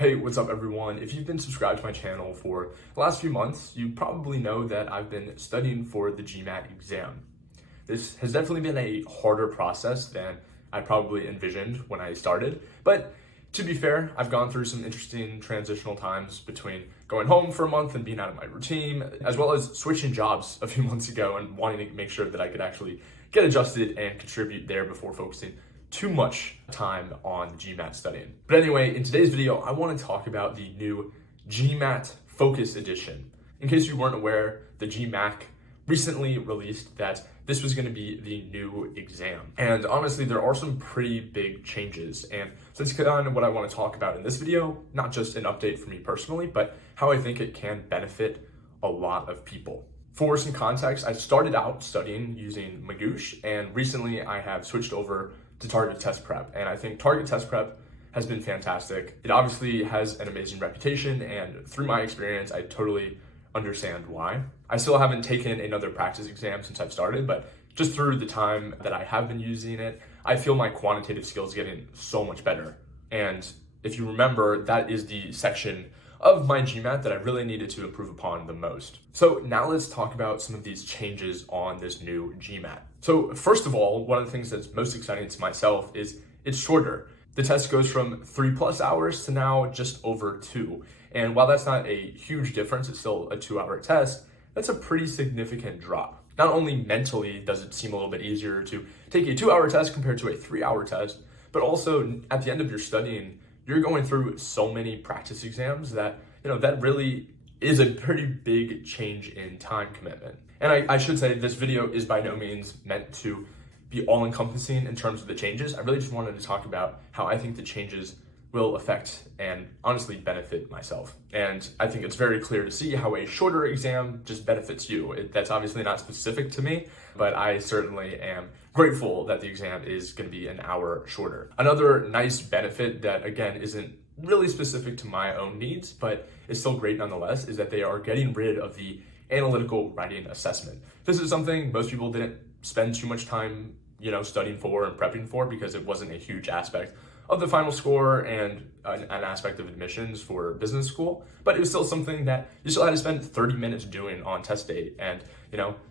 Hey, what's up everyone? If you've been subscribed to my channel for the last few months, you probably know that I've been studying for the GMAT exam. This has definitely been a harder process than I probably envisioned when I started, but to be fair, I've gone through some interesting transitional times between going home for a month and being out of my routine, as well as switching jobs a few months ago and wanting to make sure that I could actually get adjusted and contribute there before focusing too much time on GMAT studying. But anyway, in today's video, I want to talk about the new GMAT Focus Edition. In case you weren't aware, the GMAT recently released that this was going to be the new exam. And honestly, there are some pretty big changes. And so that's kind of what I want to talk about in this video, not just an update for me personally, but how I think it can benefit a lot of people. For some context, I started out studying using Magoosh, and recently I have switched over to Target Test Prep. And I think Target Test Prep has been fantastic. It obviously has an amazing reputation, and through my experience, I totally understand why. I still haven't taken another practice exam since I've started, but just through the time that I have been using it, I feel my quantitative skills getting so much better. And if you remember, that is the section of my GMAT that I really needed to improve upon the most. So now let's talk about some of these changes on this new GMAT. So first of all, one of the things that's most exciting to myself is it's shorter. The test goes from 3+ hours to now just over 2. And while that's not a huge difference, it's still a 2-hour test, that's a pretty significant drop. Not only mentally does it seem a little bit easier to take a 2-hour test compared to a 3-hour test, but also at the end of your studying, you're going through so many practice exams that, that really is a pretty big change in time commitment. And I should say this video is by no means meant to be all-encompassing in terms of the changes. I really just wanted to talk about how I think the changes will affect and honestly benefit myself. And I think it's very clear to see how a shorter exam just benefits you. That's obviously not specific to me, but I certainly am grateful that the exam is going to be an hour shorter. Another nice benefit that, again, isn't really specific to my own needs, but is still great nonetheless, is that they are getting rid of the analytical writing assessment. This is something most people didn't spend too much time, studying for and prepping for because it wasn't a huge aspect of the final score and an aspect of admissions for business school, but it was still something that you still had to spend 30 minutes doing on test day. And,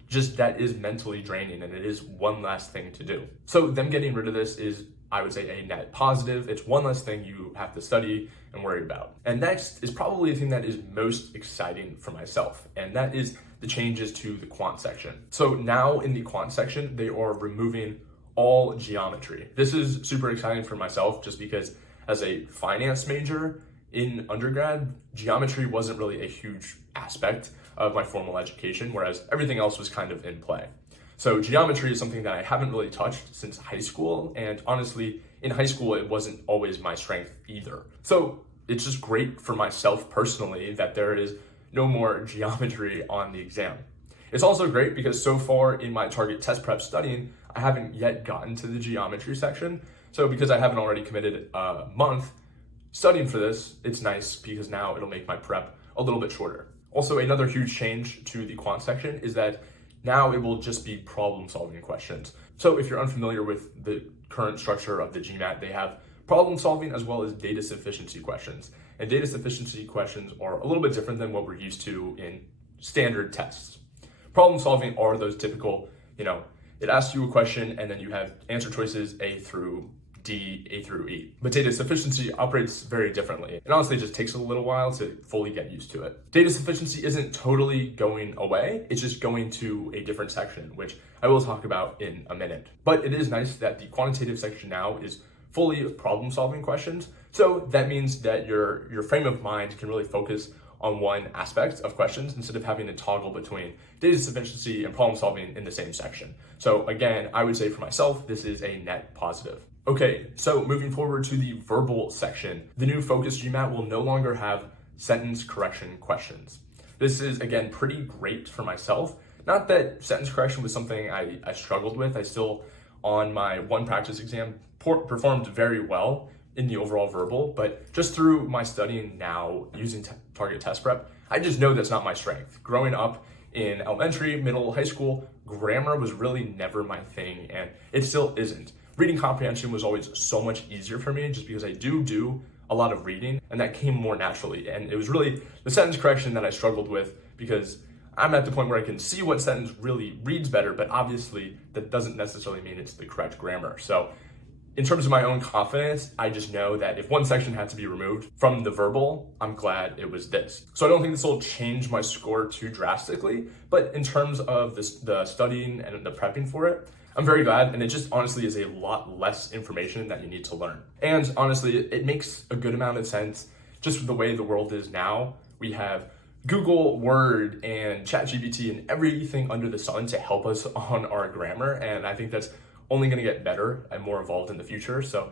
just that is mentally draining, and it is one last thing to do. So them getting rid of this is, I would say, a net positive. It's one less thing you have to study and worry about. And next is probably the thing that is most exciting for myself, and that is the changes to the quant section. So now in the quant section, they are removing all geometry. This is super exciting for myself just because as a finance major in undergrad, geometry wasn't really a huge aspect of my formal education, whereas everything else was kind of in play. So geometry is something that I haven't really touched since high school, and honestly, in high school, it wasn't always my strength either. So it's just great for myself personally that there is no more geometry on the exam. It's also great because so far in my Target Test Prep studying, I haven't yet gotten to the geometry section. So because I haven't already committed a month studying for this, it's nice because now it'll make my prep a little bit shorter. Also, another huge change to the quant section is that now it will just be problem-solving questions. So if you're unfamiliar with the current structure of the GMAT, they have problem-solving as well as data sufficiency questions. And data sufficiency questions are a little bit different than what we're used to in standard tests. Problem-solving are those typical, it asks you a question and then you have answer choices A through D, A through E. But data sufficiency operates very differently. It honestly just takes a little while to fully get used to it. Data sufficiency isn't totally going away. It's just going to a different section, which I will talk about in a minute. But it is nice that the quantitative section now is fully problem-solving questions. So that means that your frame of mind can really focus on one aspect of questions instead of having to toggle between data sufficiency and problem solving in the same section. So again, I would say for myself, this is a net positive. Okay, so moving forward to the verbal section, the new Focus GMAT will no longer have sentence correction questions. This is, again, pretty great for myself. Not that sentence correction was something I struggled with. I still, on my one practice exam, performed very well in the overall verbal, but just through my studying now using Target Test Prep, I just know that's not my strength. Growing up in elementary, middle, high school, grammar was really never my thing, and it still isn't. Reading comprehension was always so much easier for me just because I do a lot of reading, and that came more naturally. And it was really the sentence correction that I struggled with, because I'm at the point where I can see what sentence really reads better, but obviously that doesn't necessarily mean it's the correct grammar. So in terms of my own confidence, I just know that if one section had to be removed from the verbal, I'm glad it was this. So I don't think this will change my score too drastically, but in terms of the studying and the prepping for it, I'm very glad, and it just honestly is a lot less information that you need to learn. And honestly, it makes a good amount of sense just with the way the world is now. We have Google, Word, and ChatGPT and everything under the sun to help us on our grammar, and I think that's only going to get better and more evolved in the future. So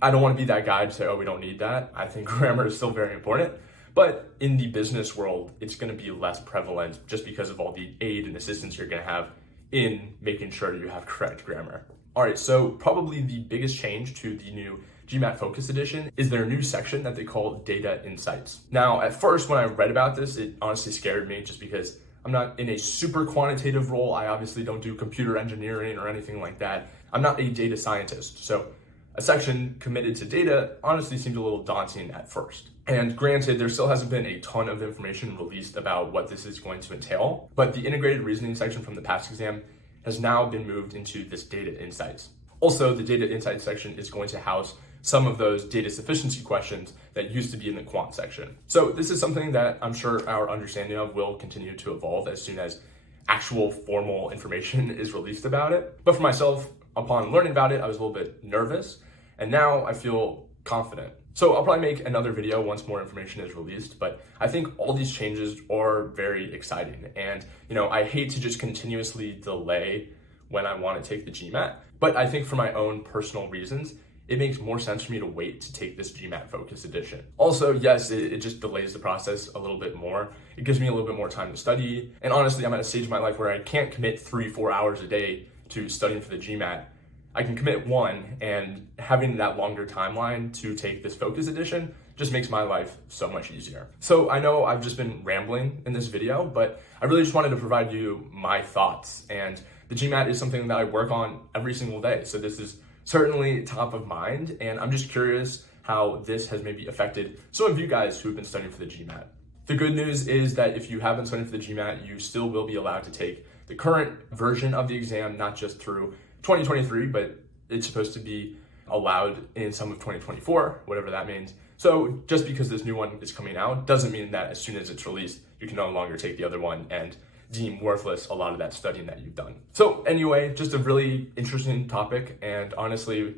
I don't want to be that guy to say, oh, we don't need that. I think grammar is still very important, but in the business world, it's going to be less prevalent just because of all the aid and assistance you're going to have in making sure you have correct grammar. All right, so probably the biggest change to the new GMAT Focus Edition is their new section that they call Data Insights. Now, at first, when I read about this, it honestly scared me just because I'm not in a super quantitative role. I obviously don't do computer engineering or anything like that. I'm not a data scientist. So a section committed to data honestly seemed a little daunting at first. And granted, there still hasn't been a ton of information released about what this is going to entail, but the integrated reasoning section from the past exam has now been moved into this Data Insights. Also, the Data Insights section is going to house some of those data sufficiency questions that used to be in the quant section. So this is something that I'm sure our understanding of will continue to evolve as soon as actual formal information is released about it. But for myself, upon learning about it, I was a little bit nervous, and now I feel confident. So I'll probably make another video once more information is released, but I think all these changes are very exciting. And I hate to just continuously delay when I want to take the GMAT, but I think for my own personal reasons, it makes more sense for me to wait to take this GMAT Focus Edition. Also, yes, it just delays the process a little bit more. It gives me a little bit more time to study. And honestly, I'm at a stage in my life where I can't commit 3-4 hours a day to studying for the GMAT. I can commit 1, and having that longer timeline to take this Focus Edition just makes my life so much easier. So I know I've just been rambling in this video, but I really just wanted to provide you my thoughts. And the GMAT is something that I work on every single day. So this is certainly top of mind, and I'm just curious how this has maybe affected some of you guys who have been studying for the GMAT. The good news is that if you have been studying for the GMAT, you still will be allowed to take the current version of the exam, not just through 2023, but it's supposed to be allowed in some of 2024, whatever that means. So just because this new one is coming out doesn't mean that as soon as it's released, you can no longer take the other one and deem worthless a lot of that studying that you've done. So anyway, just a really interesting topic, and honestly,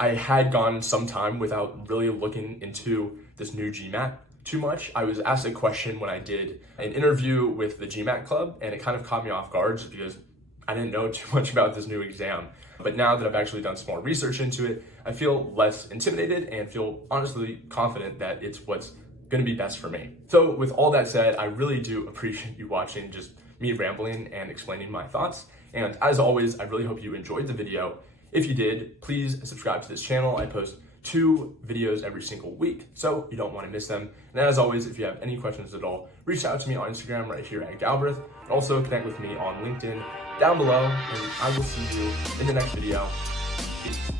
I had gone some time without really looking into this new GMAT too much. I was asked a question when I did an interview with the GMAT Club, and it kind of caught me off guard just because I didn't know too much about this new exam. But now that I've actually done some more research into it, I feel less intimidated and feel honestly confident that it's what's going to be best for me. So with all that said, I really do appreciate you watching just me rambling and explaining my thoughts. And as always, I really hope you enjoyed the video. If you did, please subscribe to this channel. I post 2 videos every single week, so you don't want to miss them. And as always, if you have any questions at all, reach out to me on Instagram right here at Galbraith. Also connect with me on LinkedIn down below, and I will see you in the next video. Peace.